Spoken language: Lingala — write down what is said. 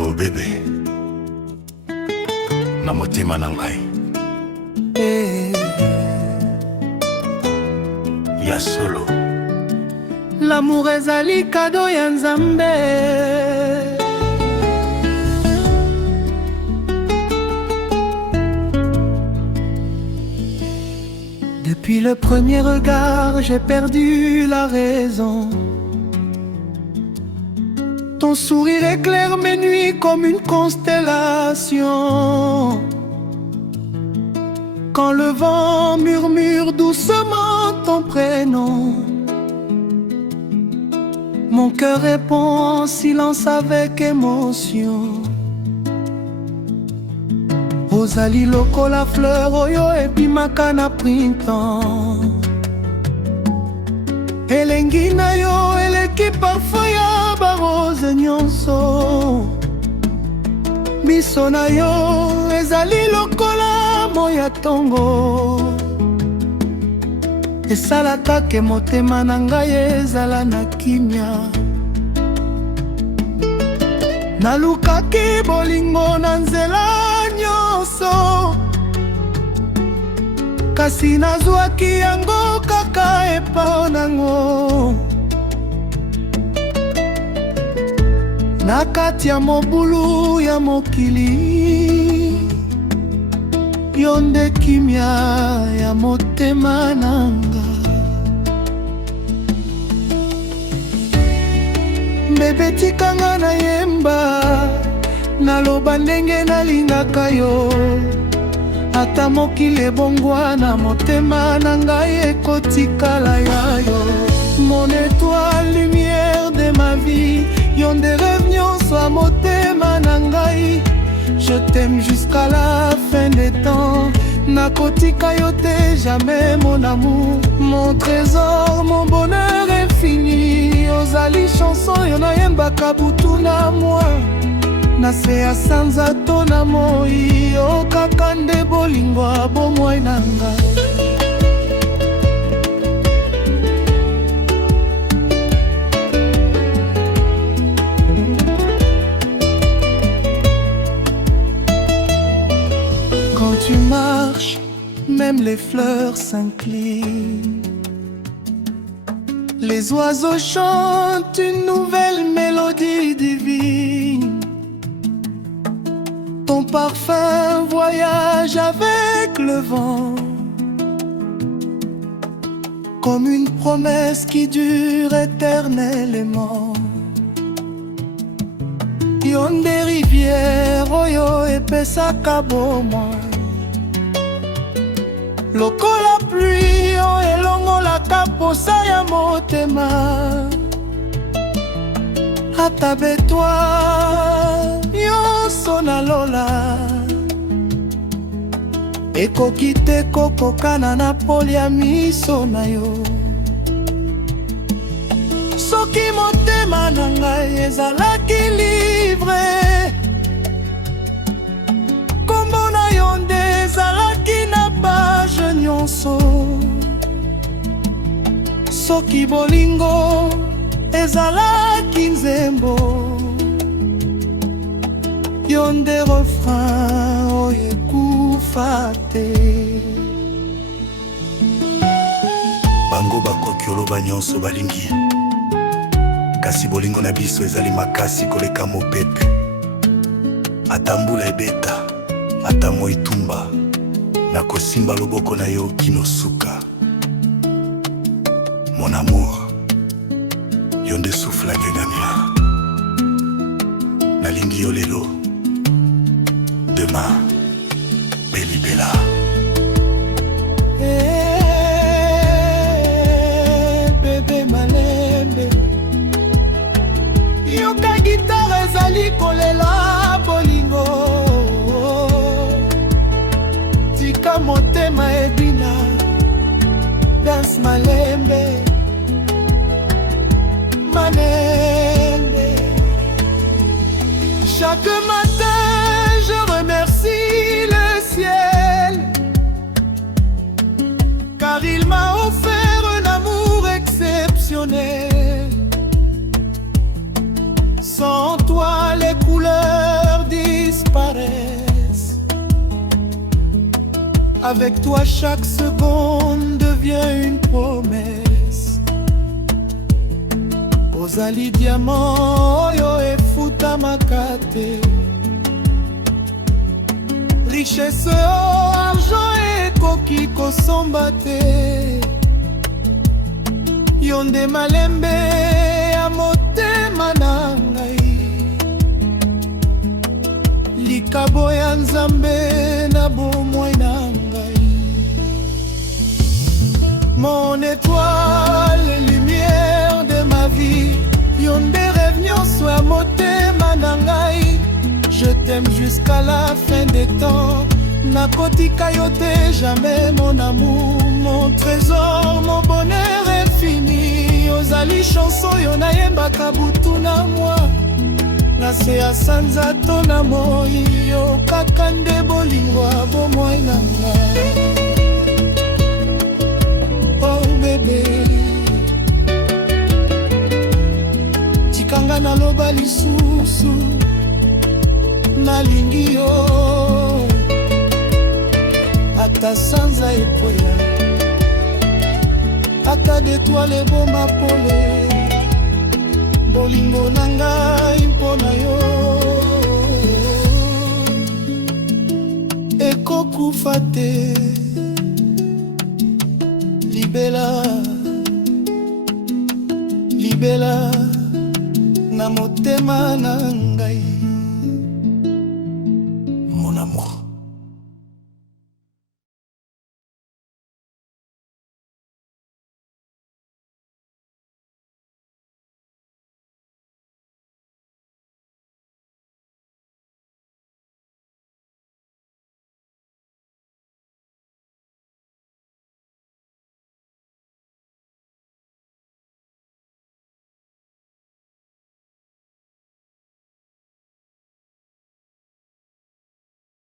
Oh bébé, na motema na ngai ya solo. L'amour ezali kado ya Nzambe. Depuis le premier regard, j'ai perdu la raison. Ton sourire éclaire mes nuits comme une constellation. Quand le vent murmure doucement ton prénom, mon cœur répond en silence avec émotion. Ozali lokola fleur oyo ebimaka na printemps. Elengi na yo eleki parfum ya barose nyonso. Miso na yo ezali lokola moya tongo. Esalaka ke motema na ngai ezala na kimia. Nalukaki bolingo na nzela nyonso, kasi nazwaki yango kaka epa nango. Na kati ya mobulu ya mokili, yo nde kimia ya motema nanga. Bebe tikanga na yemba, naloba ndenge nalingaka yo. Ata mokili ebongwana, motema na ngai ekotikala ya yo. Mon étoile, lumière de ma vie, yo nde rêve nyonso ya motema na ngai. Je t'aime jusqu'à la fin des temps, nakotika yo te jamais mon amour. Mon trésor, mon bonheur infini, ozali chanson yo nayembaka butu na moi. Na se ya sanza to na moi, o kaka nde bolingo abomoi na ngai. Quand tu marches, même les fleurs s'inclinent. Les oiseaux chantent une nouvelle mélodie divine. Ton parfum voyage avec le vent, comme une promesse qui dure éternellement. Yo nde rivière oyo epesaka bomoi. Lokola pluie oyo elongolaka posa ya motema. Ata betwa nyonso nalola, ekoki te kokokana na pole ya miso na yo. Soki motema na ngai ezalaki livre, kombo na yo nde ezalaki na page nyonso. Soki bolingo ezalaki nzembo, yo nde refrain oyo ekufa te. Bango bakoki oloba nyonso balingi, kasi bolingo na biso ezali makasi koleka mopepe. Ata mbula ebeta, ata moi tumba, nakosimba loboko na yo kino suka. Mon amour, yo nde souffle agengamia. Nalingi yo lelo, demain belibela. Bébé malembe, yoka gitare ezali kolela bolingo. Tika motema ebina, danse malembe, malembe. Chaque matin je remercie le ciel, car il m'a offert un amour exceptionnel. Sans toi les couleurs Avec toi chaque seconde devient une promesse. Ozali diamant oyo efutamaka te. Richesse o argent ekoki kosomba te. Yo nde malembe ya motema na ngai. Likabo ya Nzambe na bomoi na ngai. Mon étoile, lumière de ma vie. Yo nde rêve nyonso ya motema na ngai. Je t'aime jusqu'à la fin des temps. Nakotika yo te jamais mon amour, mon trésor, mon bonheur infini. Ozali chanson yo nayembaka butu na moi. Nase ya sanza to na moi, yo kaka nde bolingo ya bomoi na ngai. Oh bébé, tikanga naloba lisusu, nalingi yo ata sanza ekwea, ata d'étoile eboma pole. Bolingo na ngai mpona yo ekokufa te. Libela, libela na motema na ngai. Mon amour.